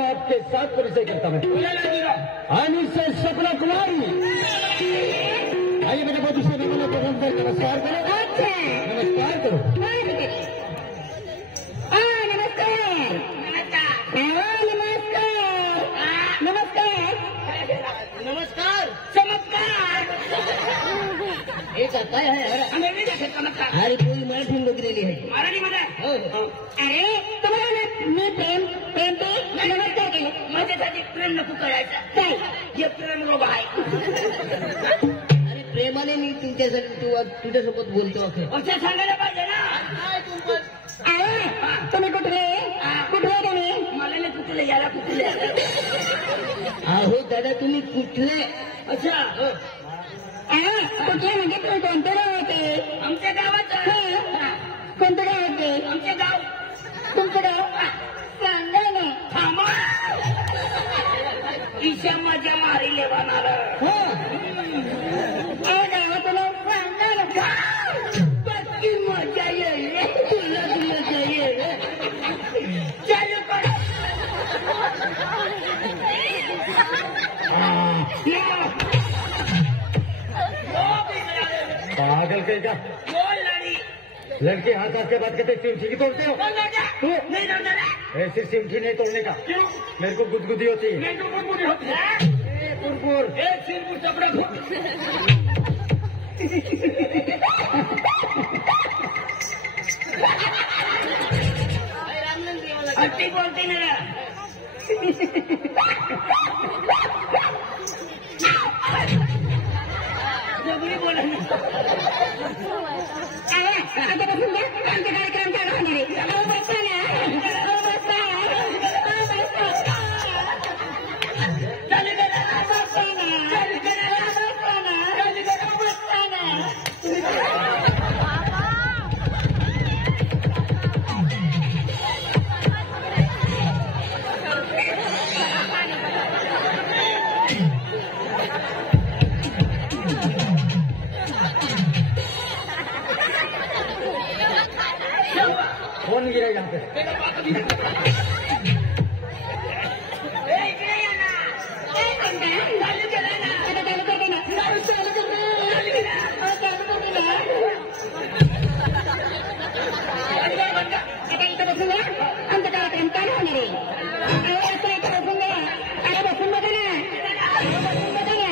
आपके साथ परिचय करता हूँ आनी से सपना कुमारी। आइए मेरे बहुत दूसरे मेरे को नमस्कार करो। नमस्कार करो। नमस्कार चमत्कार काय आहे चमत्कार अरे कोणी मराठी बघलेली आहे मराठीमध्ये अरे तुम्हाला मी प्रेम प्रेम ते नमस्कार केलं. माझ्यासाठी प्रेम नको करायचं. काय हे प्रेम रोग आहे. अरे प्रेमाने मी तुझ्यासोबत बोलतो अखे. असं सांगायला पाहिजे ना. तुम्ही कुठले कुठले तुम्ही मला नाही कुठले याला कुठले. अहो दादा तुम्ही कुठले? अच्छा कुठले म्हणजे तुम्ही कोणतं गाव होते? आमच्या गावात कोणतं गाव होते? आमचे गाव तुमचं गाव सांगा ना. थांबा. ईशा माझ्या मारी लेवानार. गावाचं नाव सांगा ना. पक्की मजा येईल. तुला मजा येईल. चालू कर. पागल कहीं का बोल लड़ी. लड़की हाथ हाथ के बात करते सिमठी की तोड़ते हो? तू नहीं डरता ना? ऐसी सिमठी नहीं तोड़ने का. क्यों? मेरे को गुदगुदी होती है. मैं तो बुढ़ी होती है. कुरकुर. सिरपुर चपड़ा घुट. हट्टी बोलती मेरा. जबरी बोला ना. आतापासून आमचा कार्यक्रम चालू होणार आहे. बसा ना. बसा. चालू करा. बसा ना. चालू करा. बसा ना. चालू करा. बसा ना. कौन गिरा यहाँ पे? चालू करा ना. आता चालू करते ना. चालू करते ना. चालू करते ना. आता इथं बसून घ्या. आमचा कार्यक्रम चालू होणार आहे. आता इथं बसून घ्या. अरे बसून बघा ना. बसून बघा ना.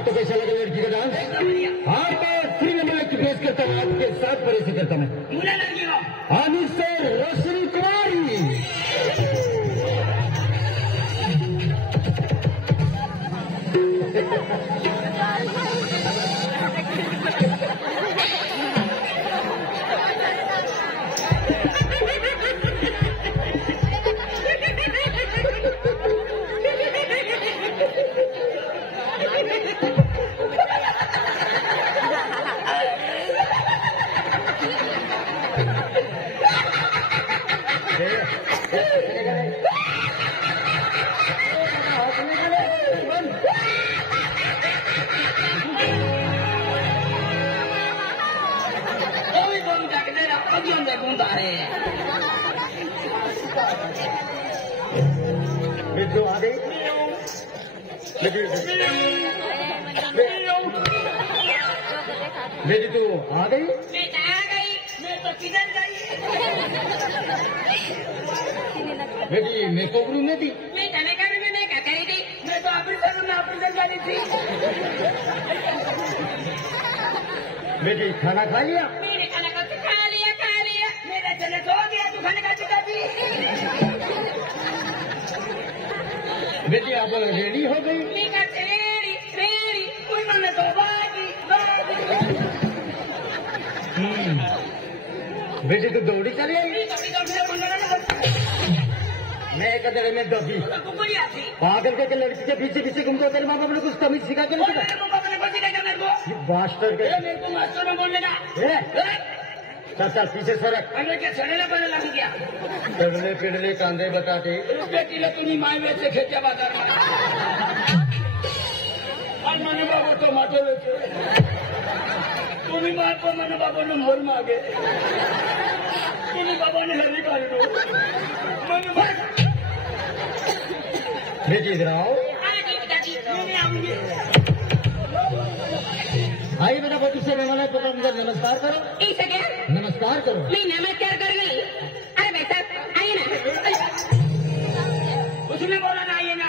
हाँ तो कैसा लगा लड़की का डांस? हाँ तो फ्री में मैं पेश करता हूँ, आपके साथ परिचय करता मैं। मुला लगी हो अनिशा रोशनी कुमारी। जो आ गई बेटी तू आ गई? मैं कहाँ गई? मैं तो किधर गई? बेटी मेकअप रूम में थी? मैं तने का भी मैं क्या करी थी? मैं तो ऑपरेशन वाली थी। बेटी खाना खा लिया? मैंने खाना का खा लिया। मेरा चले सो गया, तू खाने का चुका थी। बेटी आप रेडी हो गई? मैं का रेडी कोई मन तो बागी। बेटी तू दौड़ी चली आई? मैं तो मैं एक अदर में दबी कुकुरी आती। पागल के लड़की के पीछे पीछे घूमते हो, तेरे माँ बाप ने कुछ तमीज सिखा के नहीं मेरे को पापा ने कुछ सिखाया मेरे को। मास्टर के मेरे को मास्टर ने बोल देना। चल चल पीछे सरक। अरे क्या सड़ेला पड़े लग गया। पिड़ले पिड़ले कांदे बताते बेटी ले तू माई में से खेचा बाजार में और मनु बाबू तो माटे बेचे तूने मार को मनु बाबू ने मोर मांगे तूने बाबा ने हरी मार दो मनु भाई बेटी इधर आओ। आऊंगी। आइए बेटा बहुत उससे मेहमान को नमस्कार करो। इसे क्या? नमस्कार करो। मैं नमस्कार कर गई। अरे बेटा आइए ना। उसने बोला ना आइए ना,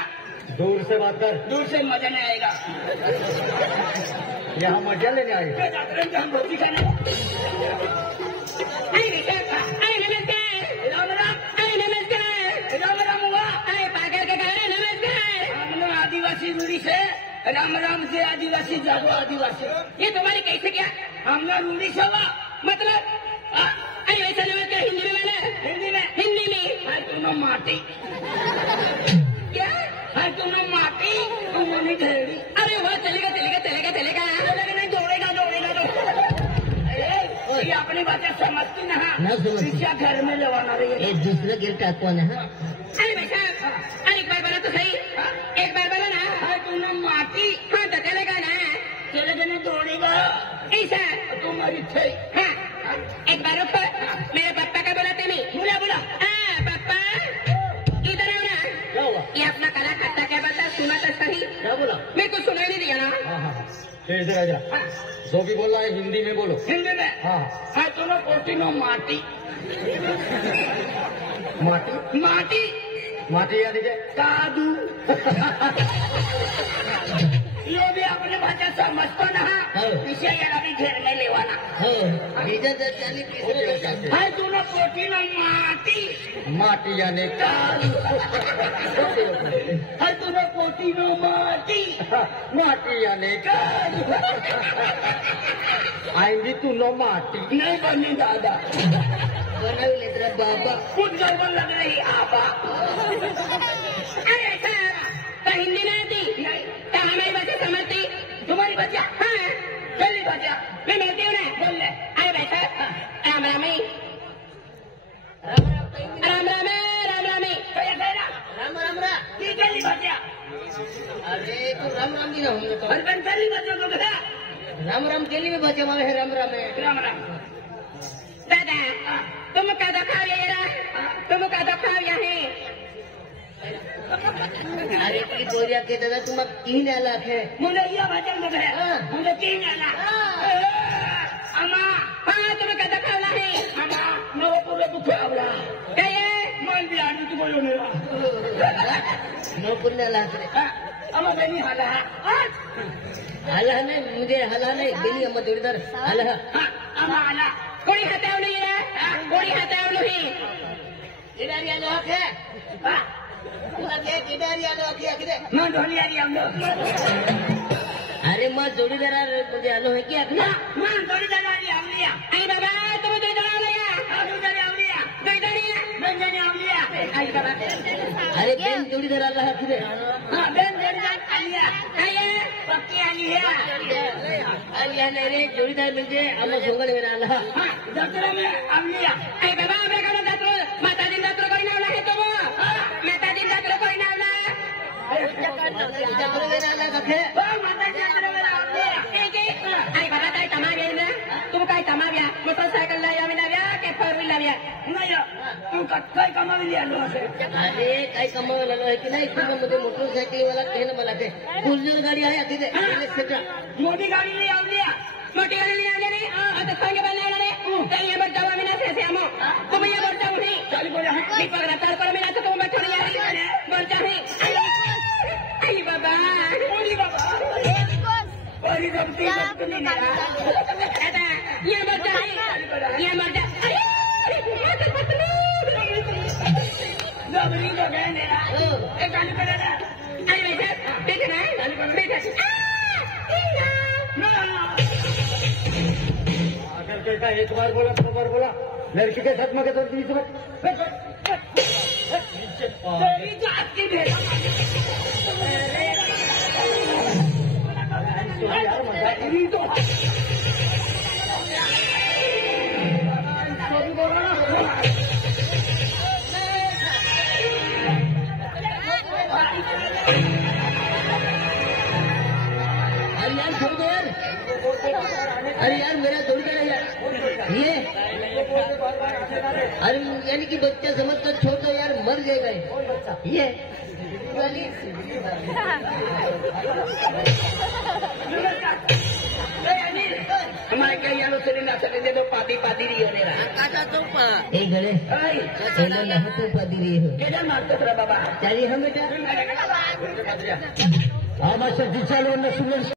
दूर से बात कर, दूर से मजा नहीं आएगा। यहाँ मजा लेने आए। हम रोटी खाने। अरे बेटा अरे नमस्कार। राम राम। अरे नमस्कार। राम राम हुआ। अरे पागल के कारण नमस्कार। हमने आदिवासी रूढ़ी से राम राम से आदिवासी जागो आदिवासी। ये तुम्हारी कैसे क्या? हमने रूढ़ी से हुआ मतलब अरे वैसा नमस्कार हिंदी में बोला। हिंदी में है तुम माटी। क्या है तुम माटी तुम नहीं ढेरी। अरे वो चलेगा नहीं दौड़ेगा ये अपनी बातें समझती ना शिक्षा घर में लेवाना रही है। दूसरा गिर टाकवा ना। अरे बेटा अरे एक बार बोला तो सही। एक बार बोला ना। है तुम माटी हाँ तो चलेगा ना। चलेगा नहीं दौड़ेगा ऐसा तुम्हारी थे। हाँ एक बार रुको। मेरे पापा का बोला तुम्हें बोला हाँ पापा इधर आओ ना। क्या हुआ? ये अपना कला खाता क्या बता सुना तो सही। क्या बोला? मेरे को सुना नहीं दिया ना। हाँ इधर आ जा। जो भी बोल रहा है हिंदी में बोलो। हिंदी में हाँ है तुम कोटी नो माटी। माटी माटी माटी यानी के कादू यो भी अपने भाषा समझतो ना विषय याला भी घेर में लेवाना। है तुम कोटी नो माटी। माटी यानी है तुम कोटी नो माटी। माटी यानी आएंगी तू नो माटी नहीं बनी दादा बाबा कुछ गड़बड़ लग रही आपा। अरे ऐसा तो हिंदी में आती तो हमारी भाषा समझती। तुम्हारी बच्चा हाँ पहली बच्चा मैं मिलती हूँ ना। बोल ले अरे बेटा राम रामी राम रामे राम रामी। राम राम रा। ये पहली बच्चा अरे तू राम राम जी ना होंगे तो और पहली बच्चा को गया राम राम के लिए बचे मांगे है राम राम है। राम राम। दादा तुम का दफा ये रहा तुम का दफा यहाँ अरे की बोरिया के दादा तुम 3 लाख है। मुझे ये भजन में है मुझे 3 आना अम्मा। हाँ तुम का दफा नहीं अम्मा मैं पूरे दुखे आवला कहिए मान भी आनी तुम यो मेरा नौ 9 लाख रे। अमर बेनी हाला हला नहीं मुझे हला नहीं बेनी अम्मा जोड़ीदार हला अमर हाला कोणी हातावलं ये कोणी हातावलं ही किडारिया लोक है लगे किडारिया लोक है किदे मैं ढोलिया आमलो अरे मां जोड़ीदार मुझे हलो है क्या अपना मैं जोड़ीदार आमलिया आई बाबा तुम्ही जोडीदार आमलिया जोड़ीदार आमलिया आमलिया आई बाबा अरे बेन जोड़ीदार अल्लाह किदे हां बेन जोड़ीदार आलिया आया पक्की आलिया अल्लाह ने रे जोड़ीदार म्हणजे अम्मा सोंगळे मेरा अल्लाह हां जत्रा में आमलिया आई बाबा आपल्या कामात जातो माताजी जातो कोणी नावला हे तो माताजी जातो कोणी नावला जत्रा मेरा अल्लाह कखे माता जत्रा में आमलिया आई बाबा काय तमाव्या ना तू काय तमाव्या मोटरसायकल लाव्या के फोर व्हीलर लाव्या नहीं तू काय कमावी आलो असे अरे काही कमावला है कि नहीं तुम्हें मुझे मोटरसाइकिल वाला कहने वाला थे बुलडोजर गाड़ी है किदे मोटी गाड़ी ले आमलिया मोठी गाडी आले रे आता सांगे बनायला रे काही ये बडा वामिना से आमो तुम्ही ये बडा उठी चाली बोला दीपक रातार पर मेरा तो मैं छोड़ यारी बोलता है आई बाबा बोली बाबा बड़ी जबती नहीं मेरा दादा ये बडा है ये बडा जबरी तो गए मेरा एक गाली पड़ा ना अरे बेटा बेटा ना बेटा ना अगर बेटा एक बार बोला 2 बार बोला लड़की के साथ में के तो नीचे तेरी जात की भेड़ा तेरी तो अरे यार मेरा जोड़ीदार है यार ये अरे यानी कि बच्चा समझ कर छोड़ दो यार मर जाएगा ये हमारे क्या यारो सिलेंडर तो पाती रही होने रहा ए गड़े चलो ना तो पादी रही हो केडा मारतो रे बाबा चलिए हम बेटा मास्टर जी चालू